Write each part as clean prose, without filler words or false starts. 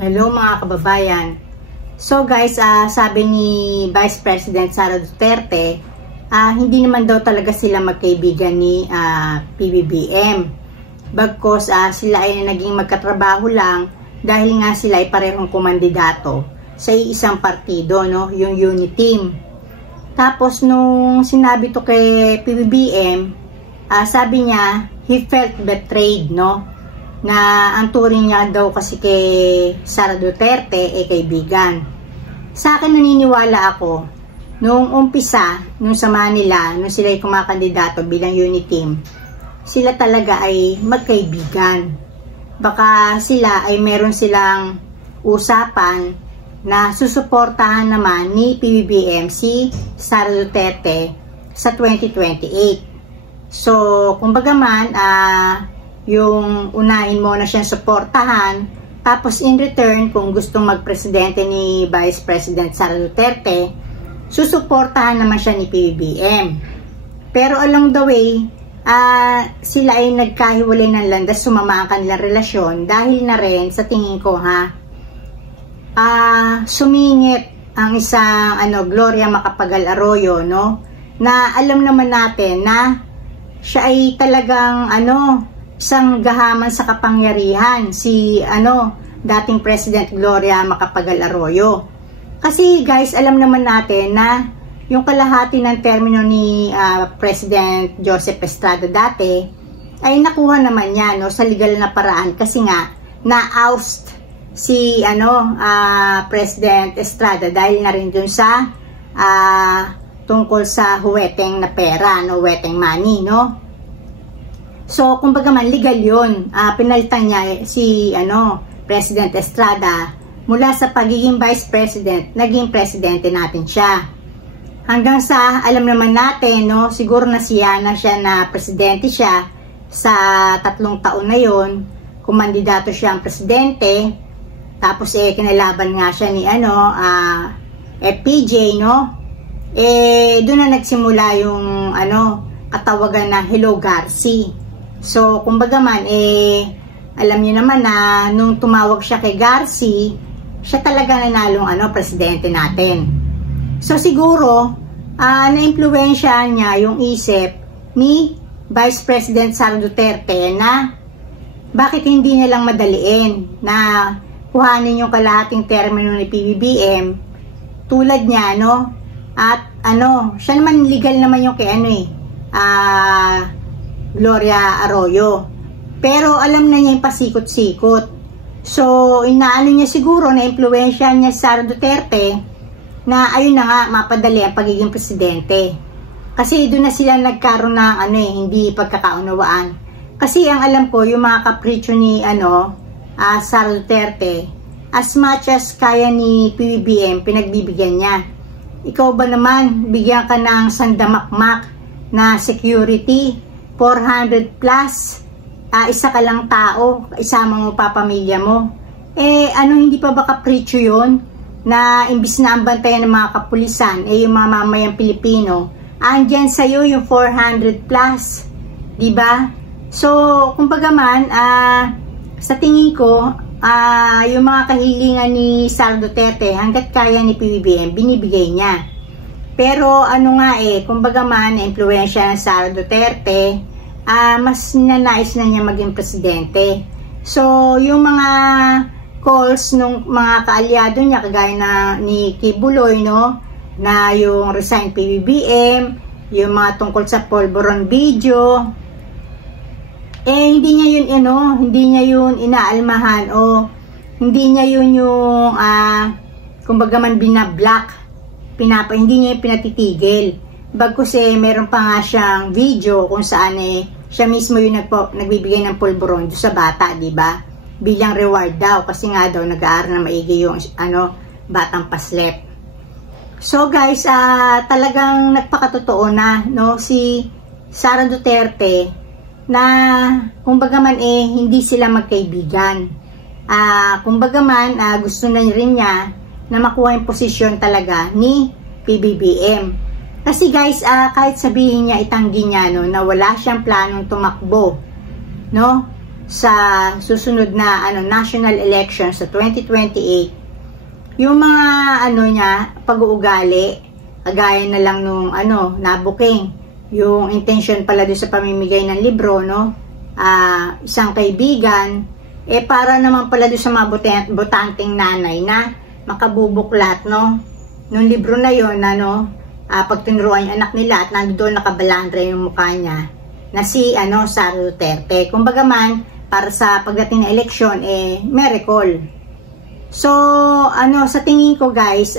Hello mga kababayan. So guys, sabi ni Vice President Sara Duterte, hindi naman daw talaga sila magkaibigan ni PBBM. Bagkos sila ay naging magkatrabaho lang dahil nga sila ay parehong kumandidato sa isang partido, no? Yung unit team. Tapos nung sinabi to kay PBBM, sabi niya, he felt betrayed, no? Na ang turing niya daw kasi kay Sara Duterte kaibigan. Sa akin naniniwala ako, nung umpisa, nung sama nila, nung sila ay kumakandidato bilang unit team, sila talaga ay magkaibigan. Baka sila ay meron silang usapan na susuportahan naman ni PBBM si Sara Duterte sa 2028. So, kumbaga man, yung unahin mo na siyang suportahan, tapos in return, kung gustong magpresidente ni Vice President Sara Duterte, susuportahan naman siya ni PBBM. Pero along the way, sila ay nagkahiwalay ng landas, sumama ang kanilang relasyon dahil na rin, sa tingin ko sumingit ang isang Gloria Macapagal Arroyo, no? Na alam naman natin na siya ay talagang isang gahaman sa kapangyarihan, si dating President Gloria Macapagal Arroyo. Kasi guys, alam naman natin na yung kalahati ng termino ni President Joseph Estrada dati ay nakuha naman niya, no, sa legal na paraan, kasi nga na-oust si President Estrada dahil na rin dun sa tungkol sa huweteng na pera, no, huweteng money, no. So, kumbaga man, legal yun. Pinalitan niya si President Estrada mula sa pagiging Vice President, naging Presidente natin siya. Hanggang sa, alam naman natin, no, siguro siya na Presidente siya sa 3 taon na yon, kumandidato siya ang Presidente, tapos kinalaban nga siya ni FPJ, no? Doon na nagsimula yung katawagan na Hello Garci. So, kumbaga man, alam niyo naman na nung tumawag siya kay Garci, siya talaga nanalong presidente natin. So, siguro, na-impluwensya niya yung isip ni Vice President Sara Duterte na bakit hindi niya lang madaliin na kuhanin yung kalahating termino ni PBBM tulad niya, no? At siya naman legal naman yung kay Gloria Arroyo. Pero alam na niya yung pasikot-sikot. So, inaano niya siguro, na-impluwensya niya Sara Duterte na ayun na nga, mapadali ang pagiging presidente. Kasi doon na sila nagkaroon ng hindi pagkakaunawaan. Kasi ang alam ko, yung mga kapritsyo ni Sara Duterte, as much as kaya ni PBBM, pinagbibigyan niya. Ikaw ba naman, bigyan ka ng sandamakmak na security, 400 plus, isa ka lang tao, isama mo papamilya mo. Hindi pa ba kapritsyo yun? Na imbis na ang bantayan ng mga kapulisan, yung mga mamayang Pilipino, andyan sa'yo yung 400 plus. Diba? So, kumbaga man, sa tingin ko, yung mga kahilingan ni Sara Duterte, hanggat kaya ni PBBM, binibigay niya. Pero kumbaga man, na-impluwensya ng Sara Duterte, mas nanais na niya maging presidente. So, yung mga calls ng mga kaalyado niya, kagaya ni Kibuloy, no, na yung resign PBBM, yung mga tungkol sa Polvoron video, hindi niya yun, hindi niya yun inaalmahan o hindi niya yun yung, kumbaga man binablock, hindi niya yung pinatitigil. Bagkus meron pa nga siyang video kung saan siya mismo yung nagbibigay ng pulburon sa bata, di ba? Bilang reward daw kasi nga daw nag-aaral na maigi yung batang paslep. So guys, talagang nagpakatotoo na, no, si Sara Duterte na kumbaga man hindi sila magkaibigan. Kumbaga man gusto na rin niya na makuha yung posisyon talaga ni PBBM. Kasi guys, kahit sabihin niya, itanggi niya, no, na wala siyang planong tumakbo, no? sa susunod na national election sa 2028, yung mga niya, pag-uugali, kagaya na lang nung nabuking, yung intention pala doon sa pamimigay ng libro, no? Isang kaibigan, para naman pala doon sa mga botanteng nanay na makabubuklat, no? Nung libro na yon pag tinuruan yung anak nila at nandoon nakabalandre yung mukha niya, na si Sara Duterte. Kumbaga man, para sa pagdating na eleksyon, miracle. So, sa tingin ko guys,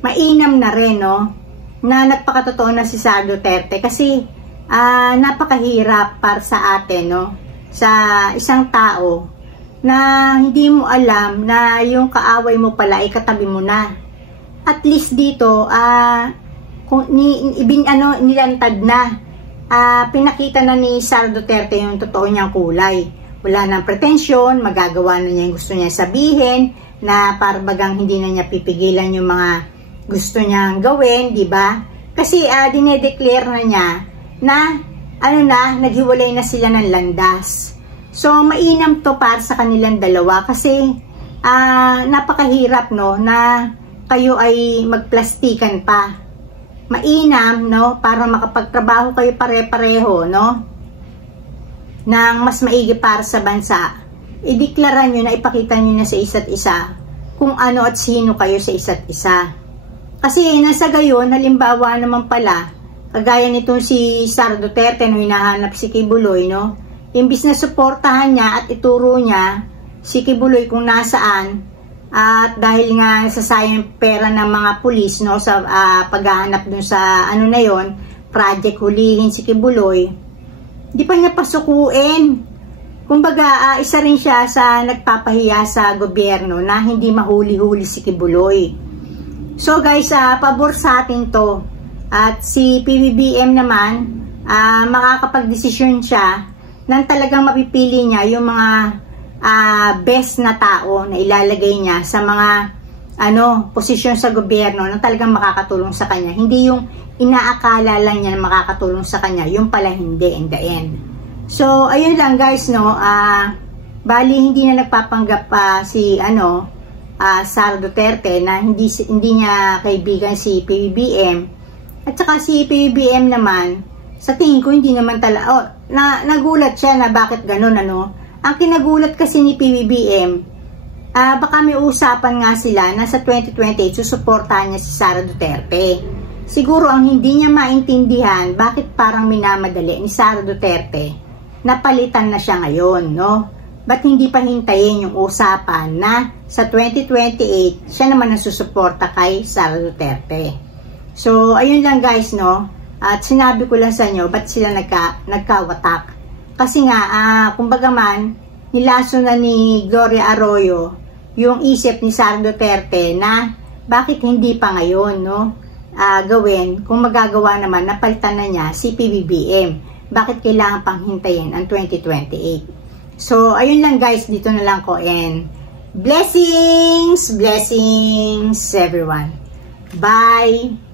mainam na rin, no, na nagpakatotoo na si Sara Duterte kasi napakahirap para sa atin, no, sa isang tao na hindi mo alam na yung kaaway mo pala ay katabi mo na. At least dito, nilantad na. Pinakita na ni Sara Duterte yung totoo niyang kulay. Wala nang pretensyon, magagawa na niya yung gusto niya sabihin, na parbagang hindi na niya pipigilan yung mga gusto niyang gawin, di ba? Kasi dinedeclare na niya na naghiwalay na sila ng landas. So mainam to para sa kanilang dalawa kasi napakahirap, no, na kayo ay magplastikan pa. Mainam, no, para makapagtrabaho kayo pare-pareho, no, nang mas maigi para sa bansa. Ideklara nyo na, ipakita nyo na sa isa't isa kung ano at sino kayo sa isa't isa. Kasi nasa gayon, halimbawa naman pala, kagaya nitong si Sara Duterte nung hinahanap si Kibuloy, no, imbis na suportahan niya at ituro niya si Kibuloy kung nasaan, at dahil nga nasasayang pera ng mga pulis, no, sa paghahanap dun sa na yon, project hulihin si Kibuloy, di pa niya pasukuin. Kumbaga, isa rin siya sa nagpapahiya sa gobyerno na hindi mahuli-huli si Kibuloy. So guys, pabor sa atin to. At si PBBM naman, makakapag-desisyon siya nang talagang mapipili niya yung mga best na tao na ilalagay niya sa mga posisyon sa gobyerno na talagang makakatulong sa kanya. Hindi yung inaakala lang niya na makakatulong sa kanya, yung pala hindi in the end. So ayun lang guys, no, bali hindi na nagpapanggap si Sara Duterte na hindi niya kaibigan si PBBM. At saka si PBBM naman, sa tingin ko hindi naman talaga, nagulat siya na bakit ganun, Ang kinagulat kasi ni PBBM, baka may usapan nga sila na sa 2028 susuportahan niya si Sara Duterte. Siguro ang hindi niya maintindihan bakit parang minamadali ni Sara Duterte na palitan na siya ngayon, no? Ba't hindi pa hintayin yung usapan na sa 2028 siya naman ang susuporta kay Sara Duterte. So, ayun lang guys, no? At sinabi ko lang sa inyo, ba't sila nagkawatak? Kasi nga, kumbaga man, nilaso na ni Gloria Arroyo yung isip ni Sara Duterte na bakit hindi pa ngayon, no, gawin kung magagawa naman na palitan na niya si PBBM. Bakit kailangan pang hintayin ang 2028? So, ayun lang guys, dito na lang ko, and blessings everyone. Bye!